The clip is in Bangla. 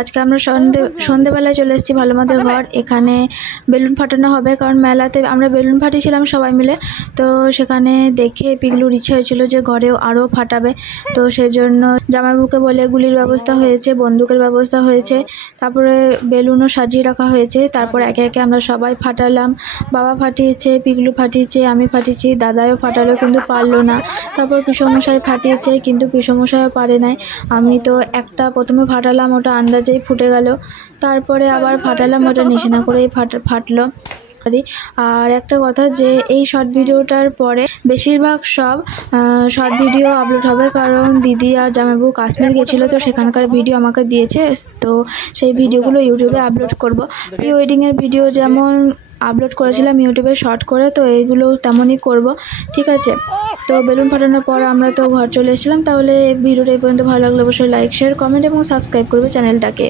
আজকে আমরা সন্ধেবেলায় চলে এসেছি ভালোমদের ঘর। এখানে বেলুন ফাটানো হবে, কারণ মেলাতে আমরা বেলুন ফাটিয়েছিলাম সবাই মিলে। তো সেখানে দেখে পিগলুর ইচ্ছা হয়েছিল যে ঘরেও আরও ফাটাবে। তো সেজন্য জামাইবাবুকে বলে গুলির ব্যবস্থা হয়েছে, বন্দুকের ব্যবস্থা হয়েছে, তারপরে বেলুনও সাজিয়ে রাখা হয়েছে। তারপর একে একে আমরা সবাই ফাটালাম। বাবা ফাটিয়েছে, পিগলু ফাটিয়েছে, আমি ফাটিয়েছি, দাদাও ফাটালো কিন্তু পারলো না। তারপর পিসমশাই ফাটিয়েছে কিন্তু পিসমশাইও পারে নাই। আমি তো একটা প্রথমে ফাটালাম, ওটা আন্দাজেই ফুটে গেল। তারপরে আবার ফাটালাম, ওটা নিশানা করেই ফাটলো। আর একটা কথা, যে এই শর্ট ভিডিওটার পরে বেশিরভাগ সব শর্ট ভিডিও আপলোড হবে, কারণ দিদি আর জামাইবাবু কাশ্মীর গেছিলো, তো সেখানকার ভিডিও আমাকে দিয়েছে। তো সেই ভিডিওগুলো ইউটিউবে আপলোড করব। প্রি ওয়েডিংয়ের ভিডিও যেমন আপলোড করেছিলাম ইউটিউবে শর্ট করে, তো এইগুলো তেমনই করব, ঠিক আছে। তো বেলুন ফাটানোর পর আমরা তো ঘর চলে এসেছিলাম। তাহলে ভিডিওটা এই পর্যন্ত ভালো লাগলে অবশ্যই লাইক, শেয়ার, কমেন্ট এবং সাবস্ক্রাইব করবে চ্যানেলটাকে।